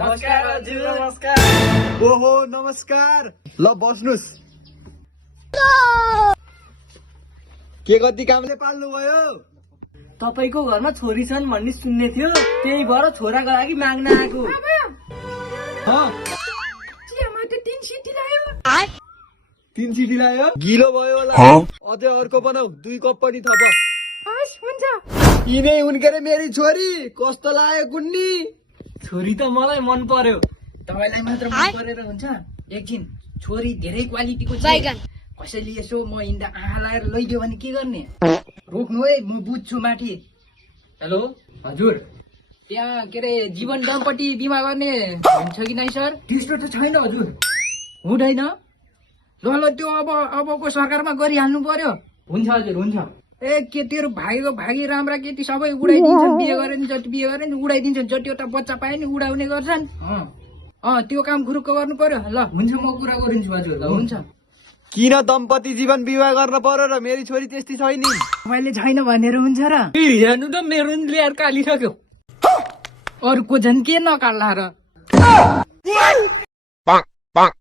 नमस्कार हजुर। नमस्कार। ओहो नमस्कार। ल बस्नुस्। के कति कामले पाल्नु भयो? तपाईको घरमा छोरी छन् भन्ने सुन्ने थियो, त्यही भएर छोराको लागि माग्न आएको। तीन सिटी लायो? गिलो भयो होला। अझै अर्को बनाऊ, 2 कप पनि थप। यिनै उनके रे मेरी छोरी, कस्तो लाग्यो कुन्नी? छोरी त मलाई मन पर्यो। तपाईलाई मात्र मन परेर हुन्छ? एकछिन छोरी धेरै क्वालिटीको छ। कसैले यसो म हिँड्दा आँखा लगाएर लैदियो भने के गर्ने? रोक्नु है, म बुझ्छु माथि। हेलो हजुर, त्यहाँ के अरे जीवन दम्पति बिमा गर्ने हुन्छ कि नै सर? त्यस्तो त छैन हजुर। हुँदैन? ल ल त्यो अबको सरकारमा गरिहाल्नु पर्यो। हुन्छ हजुर हुन्छ। ए के तेरो भागी राम्रा केटी सबै उडाइदिन्छन्, बिहे गरे नि जति बिहे गरे नि उडाइदिन्छन्, जतिवटा बच्चा पाए नि उडाउने गर्छन्। त्यो काम खुरुक्क गर्नु पर्यो। ल हुन्छ, म कुरा गरिन्छु हजुर। ल हुन्छ। किन दम्पति जीवन विवाह गर्न पर्यो र? मेरी छोरी त्यस्ती छैन। तपाईँले छैन भनेर हुन्छ र? हेर्नु त मेरो ल्याएर कालिसक्यो। अरूको झन् के नकाल्ला र?